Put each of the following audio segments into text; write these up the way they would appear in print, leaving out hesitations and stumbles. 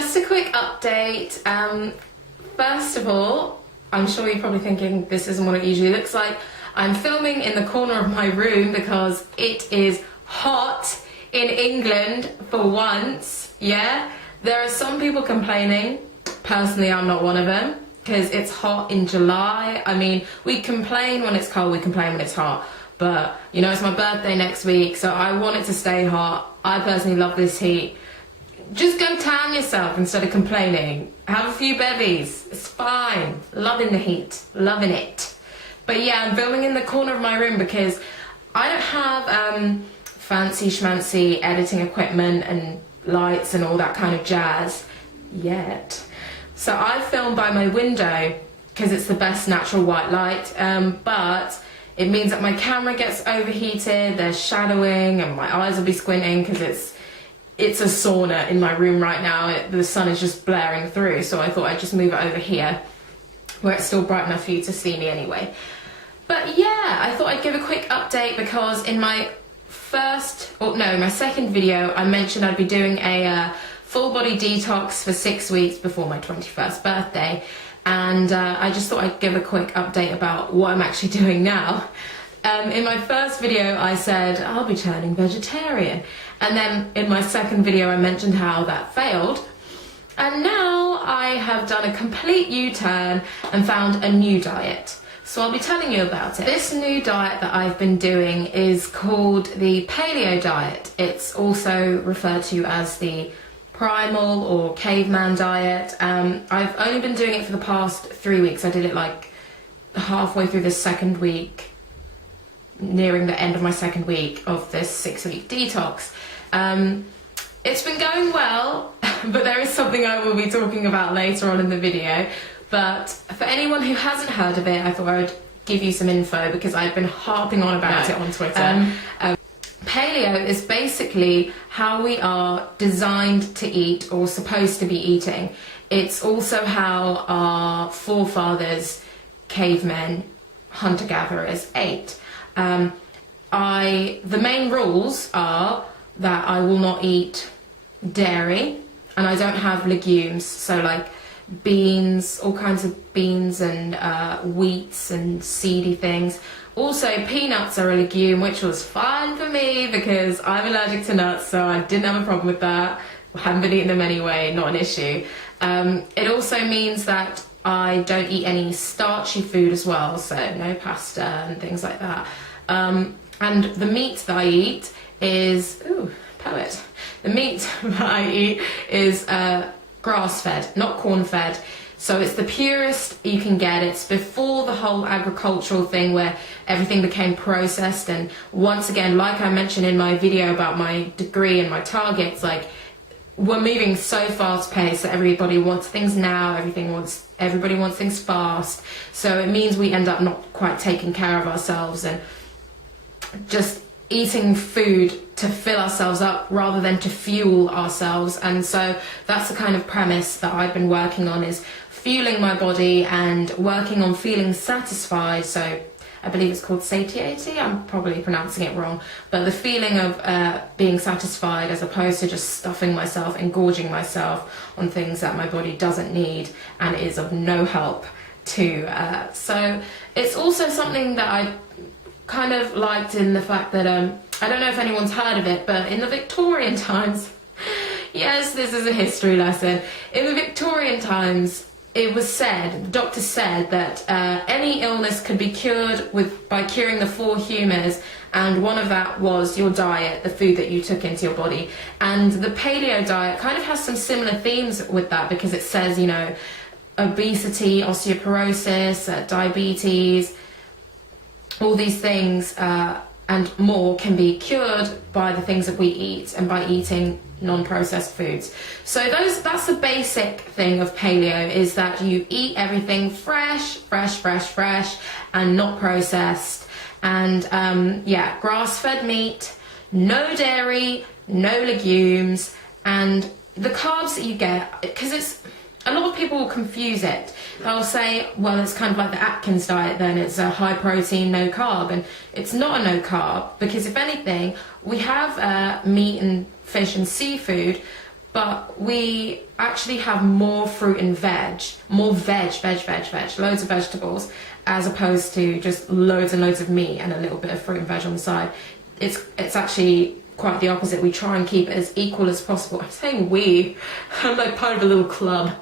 just a quick update. First of all, I'm sure you're probably thinking this isn't what it usually looks like. I'm filming in the corner of my room because it is hot in England for once, yeah? There are some people complaining. Personally, I'm not one of them because it's hot in July. I mean, we complain when it's cold, we complain when it's hot. But, you know, it's my birthday next week, so I want it to stay hot. I personally love this heat. Just go tan yourself instead of complaining. Have a few bevies. It's fine. Loving the heat. Loving it. But yeah, I'm filming in the corner of my room because I don't have fancy schmancy editing equipment and lights and all that kind of jazz yet. So I film by my window because it's the best natural white light, but it means that my camera gets overheated, there's shadowing, and my eyes will be squinting because it's a sauna in my room right now. The sun is just blaring through, so I thought I'd just move it over here where it's still bright enough for you to see me anyway. But yeah, I thought I'd give a quick update because in my second video, I mentioned I'd be doing a full body detox for 6 weeks before my 21st birthday. And I just thought I'd give a quick update about what I'm actually doing now. In my first video, I said I'll be turning vegetarian. And then in my second video, I mentioned how that failed. And now I have done a complete U-turn and found a new diet. So I'll be telling you about it. This new diet that I've been doing is called the paleo diet. It's also referred to as the primal or caveman diet. I've only been doing it for the past 3 weeks. I did it like halfway through the second week, nearing the end of my second week of this 6-week detox. It's been going well, but there is something I will be talking about later on in the video. But for anyone who hasn't heard of it, I thought I would give you some info because I've been harping on about it on Twitter. Paleo is basically how we are designed to eat or supposed to be eating. It's also how our forefathers, cavemen, hunter-gatherers ate. The main rules are that I will not eat dairy and I don't have legumes, so like beans, all kinds of beans and wheats and seedy things. Also, peanuts are a legume, which was fine for me because I'm allergic to nuts, so I didn't have a problem with that. I haven't been eating them anyway, not an issue. It also means that I don't eat any starchy food as well, so no pasta and things like that. And the meat that I eat is, poet. The meat that I eat is grass-fed, not corn-fed. So it's the purest you can get. It's before the whole agricultural thing where everything became processed. And once again, like I mentioned in my video about my degree and my targets, like we're moving so fast-paced that everybody wants things now. Everybody wants things fast. So it means we end up not quite taking care of ourselves and just eating food to fill ourselves up rather than to fuel ourselves. And so that's the kind of premise that I've been working on, is fueling my body and working on feeling satisfied. So I believe it's called satiety. I'm probably pronouncing it wrong, but the feeling of being satisfied as opposed to just stuffing myself and gorging myself on things that my body doesn't need and is of no help to. So it's also something that I kind of liked in the fact that I don't know if anyone's heard of it, but in the Victorian times, yes, this is a history lesson. In the Victorian times, it was said, the doctor said that any illness could be cured by curing the 4 humours, and one of that was your diet, the food that you took into your body. And the paleo diet kind of has some similar themes with that because it says, you know, obesity, osteoporosis, diabetes, all these things and more can be cured by the things that we eat and by eating non-processed foods. So that's the basic thing of paleo, is that you eat everything fresh and not processed. And yeah, grass-fed meat, no dairy, no legumes, and the carbs that you get, because a lot of people will confuse it. They'll say, well, it's kind of like the Atkins diet then, it's a high protein, no carb, and it's not a no carb, because if anything, we have meat and fish and seafood, but we actually have more fruit and veg, more veg, loads of vegetables, as opposed to just loads and loads of meat and a little bit of fruit and veg on the side. It's actually quite the opposite. We try and keep it as equal as possible. I'm saying we, I'm like part of a little club.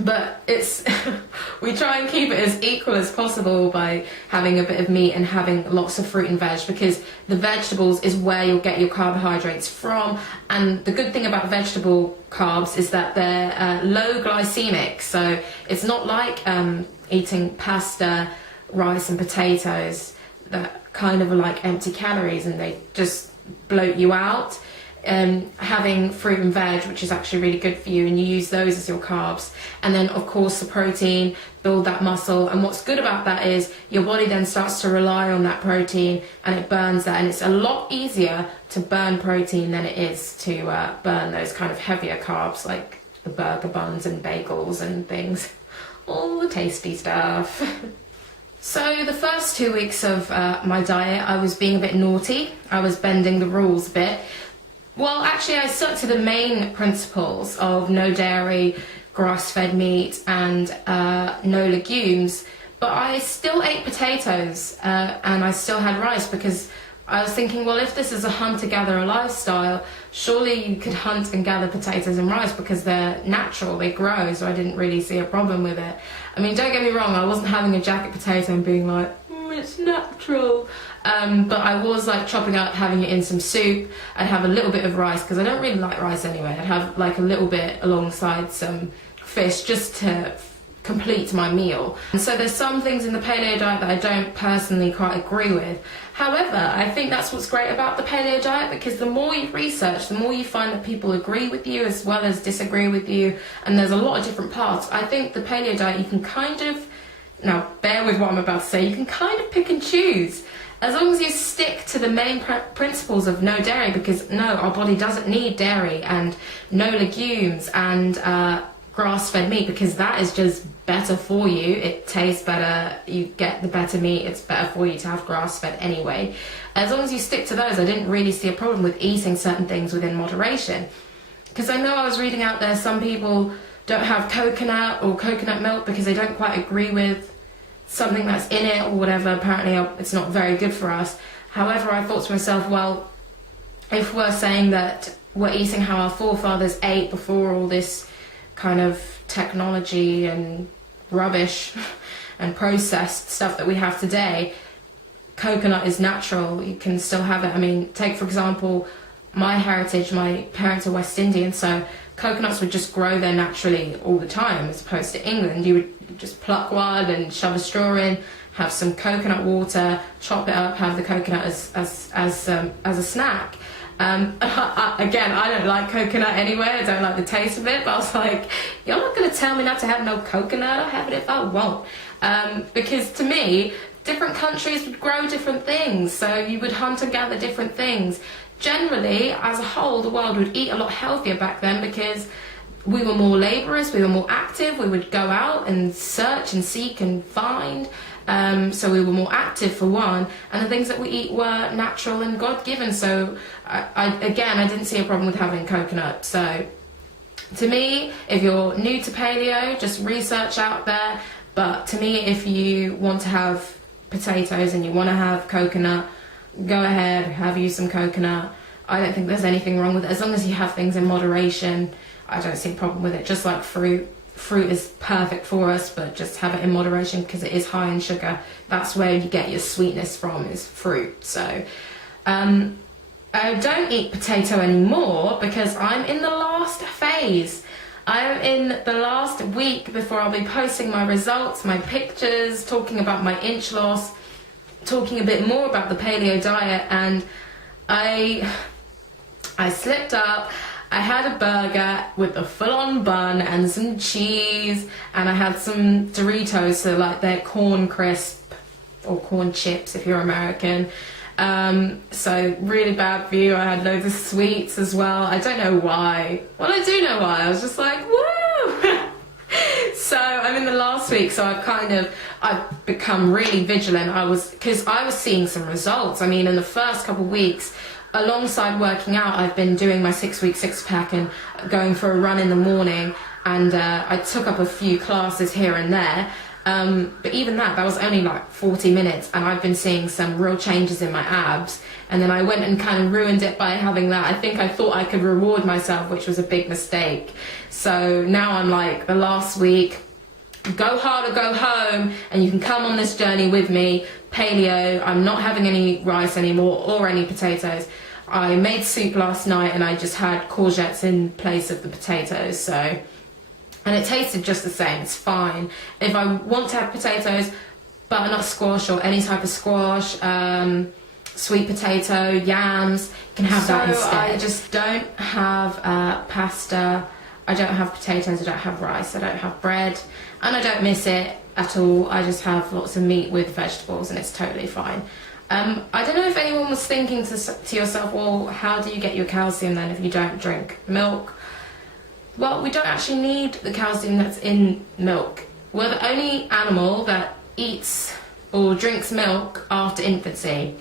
But it's we try and keep it as equal as possible by having a bit of meat and having lots of fruit and veg, because the vegetables is where you'll get your carbohydrates from. And the good thing about vegetable carbs is that they're low glycemic, so it's not like eating pasta, rice and potatoes that kind of are like empty calories and they just bloat you out. Having fruit and veg, which is actually really good for you, and you use those as your carbs, and then of course the protein, build that muscle. And what's good about that is your body then starts to rely on that protein and it burns that, and it's a lot easier to burn protein than it is to burn those kind of heavier carbs like the burger buns and bagels and things, all the tasty stuff. So the first 2 weeks of my diet, I was being a bit naughty. I was bending the rules a bit. Well, actually, I stuck to the main principles of no dairy, grass-fed meat, and no legumes. But I still ate potatoes and I still had rice, because I was thinking, well, if this is a hunter-gatherer lifestyle, surely you could hunt and gather potatoes and rice because they're natural, they grow, so I didn't really see a problem with it. I mean, don't get me wrong, I wasn't having a jacket potato and being like, it's natural. But I was like chopping up, having it in some soup. I'd have a little bit of rice, because I don't really like rice anyway. I'd have like a little bit alongside some fish just to complete my meal. And so there's some things in the paleo diet that I don't personally quite agree with. However, I think that's what's great about the paleo diet, because the more you research, the more you find that people agree with you as well as disagree with you, and there's a lot of different paths. I think the paleo diet, you can kind of, now bear with what I'm about to say, you can kind of pick and choose. As long as you stick to the main principles of no dairy, because no, our body doesn't need dairy, and no legumes, and grass-fed meat, because that is just better for you. It tastes better, you get the better meat, it's better for you to have grass-fed anyway. As long as you stick to those, I didn't really see a problem with eating certain things within moderation. Because I know I was reading out there, some people don't have coconut or coconut milk because they don't quite agree with something that's in it or whatever. Apparently it's not very good for us. However, I thought to myself, well, if we're saying that we're eating how our forefathers ate before all this kind of technology and rubbish and processed stuff that we have today, coconut is natural, you can still have it. I mean, take for example my heritage, my parents are West Indian, so coconuts would just grow there naturally all the time, as opposed to England. You would just pluck one and shove a straw in, have some coconut water, chop it up, have the coconut as a snack. Again, I don't like coconut anyway, I don't like the taste of it, but I was like, you're not going to tell me not to have no coconut, I'll have it if I won't. Because to me, different countries would grow different things, so you would hunt and gather different things. Generally, as a whole, the world would eat a lot healthier back then, because we were more labourers, we were more active, we would go out and search and seek and find. So we were more active for one, and the things that we eat were natural and God-given. So I didn't see a problem with having coconut. So to me, if you're new to paleo, just research out there. But to me, if you want to have potatoes and you want to have coconut, go ahead, have you some coconut. I don't think there's anything wrong with it. As long as you have things in moderation, I don't see a problem with it. Just like fruit. Fruit is perfect for us, but just have it in moderation, because it is high in sugar. That's where you get your sweetness from, is fruit. So I don't eat potato anymore because I'm in the last phase. I'm in the last week before I'll be posting my results, my pictures, talking about my inch loss, talking a bit more about the paleo diet. And I slipped up. I had a burger with a full-on bun and some cheese, and I had some Doritos, so like they're corn crisp or corn chips if you're American. So really bad for you. I had loads of sweets as well. I don't know why. Well, I do know why. I was just like, woo! So I'm in the last week, so I've become really vigilant. Because I was seeing some results. I mean, in the first couple of weeks, alongside working out, I've been doing my 6-week six-pack and going for a run in the morning, and I took up a few classes here and there. But even that was only like 40 minutes, and I've been seeing some real changes in my abs. And then I went and kind of ruined it by having that. I think I thought I could reward myself, which was a big mistake. So now I'm like, the last week, go hard or go home, and you can come on this journey with me. Paleo, I'm not having any rice anymore or any potatoes. I made soup last night and I just had courgettes in place of the potatoes, so, and it tasted just the same. It's fine. If I want to have potatoes, butternut squash or any type of squash, sweet potato, yams, you can have that instead. I just don't have pasta, I don't have potatoes, I don't have rice, I don't have bread, and I don't miss it at all. I just have lots of meat with vegetables, and it's totally fine. I don't know if anyone was thinking to yourself, well, how do you get your calcium then if you don't drink milk? Well, we don't actually need the calcium that's in milk. We're the only animal that eats or drinks milk after infancy.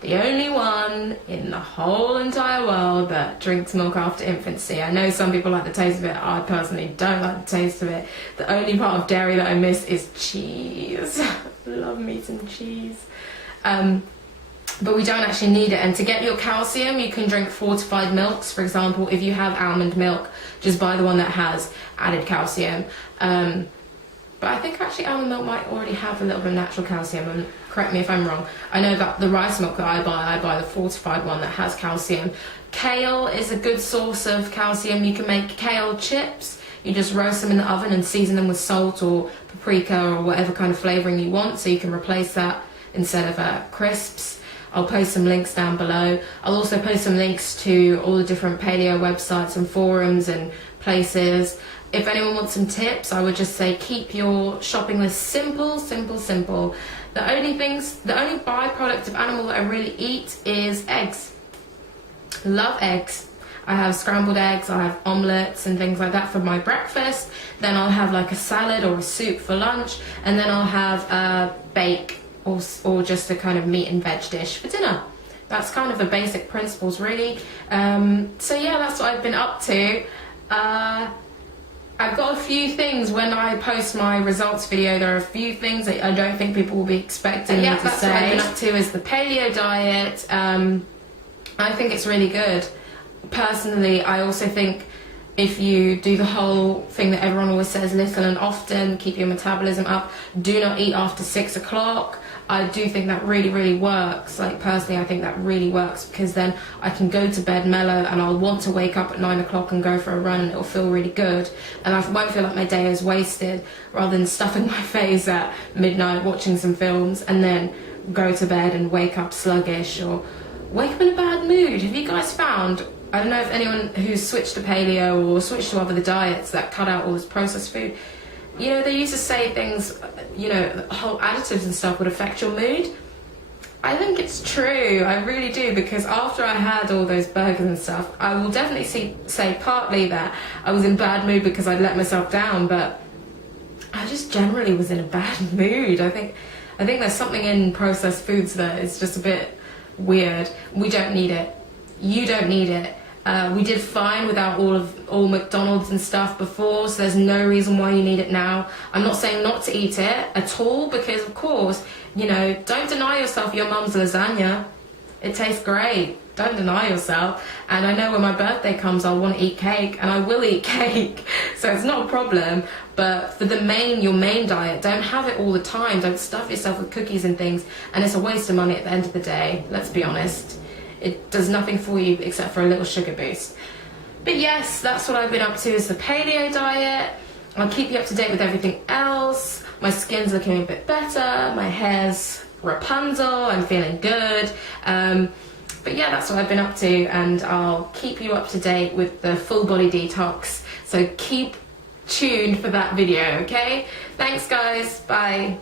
The only one in the whole entire world that drinks milk after infancy. I know some people like the taste of it. I personally don't like the taste of it. The only part of dairy that I miss is cheese. I love meat and cheese. But we don't actually need it. And to get your calcium, you can drink fortified milks. For example, if you have almond milk, just buy the one that has added calcium. But I think actually almond milk might already have a little bit of natural calcium, and correct me if I'm wrong. I know that the rice milk that I buy the fortified one that has calcium. Kale is a good source of calcium. You can make kale chips. You just roast them in the oven and season them with salt or paprika or whatever kind of flavouring you want, so you can replace that instead of crisps. I'll post some links down below. I'll also post some links to all the different paleo websites and forums and places. If anyone wants some tips, I would just say keep your shopping list simple, simple, simple. The only byproduct of animal that I really eat is eggs. Love eggs. I have scrambled eggs, I have omelettes and things like that for my breakfast. Then I'll have like a salad or a soup for lunch, and then I'll have a bake or just a kind of meat and veg dish for dinner. That's kind of the basic principles, really. So yeah, that's what I've been up to. I've got a few things when I post my results video. There are a few things that I don't think people will be expecting me to say. That's what I've been up to is the paleo diet. I think it's really good. Personally, I also think if you do the whole thing that everyone always says, little and often, keep your metabolism up, do not eat after 6 o'clock. I do think that really, really works. Like personally, I think that really works, because then I can go to bed mellow and I'll want to wake up at 9 o'clock and go for a run, and it'll feel really good. And I won't feel like my day is wasted, rather than stuffing my face at midnight watching some films and then go to bed and wake up sluggish or wake up in a bad mood. Have you guys found, I don't know if anyone who's switched to paleo or switched to other diets that cut out all this processed food, you know, they used to say things, you know, whole additives and stuff would affect your mood. I think it's true, I really do, because after I had all those burgers and stuff, I will definitely say partly that I was in bad mood because I'd let myself down, but I just generally was in a bad mood. I think there's something in processed foods that is just a bit weird. We don't need it. You don't need it. We did fine without all McDonald's and stuff before, so there's no reason why you need it now. I'm not saying not to eat it at all, because of course, you know, don't deny yourself your mum's lasagna. It tastes great. Don't deny yourself. And I know when my birthday comes, I'll want to eat cake, and I will eat cake. So it's not a problem. But for your main diet, don't have it all the time. Don't stuff yourself with cookies and things. And it's a waste of money at the end of the day. Let's be honest. It does nothing for you except for a little sugar boost. But yes, that's what I've been up to, is the paleo diet. I'll keep you up to date with everything else. My skin's looking a bit better. My hair's Rapunzel. I'm feeling good. But yeah, that's what I've been up to, and I'll keep you up to date with the full body detox. So keep tuned for that video, okay? Thanks guys, bye.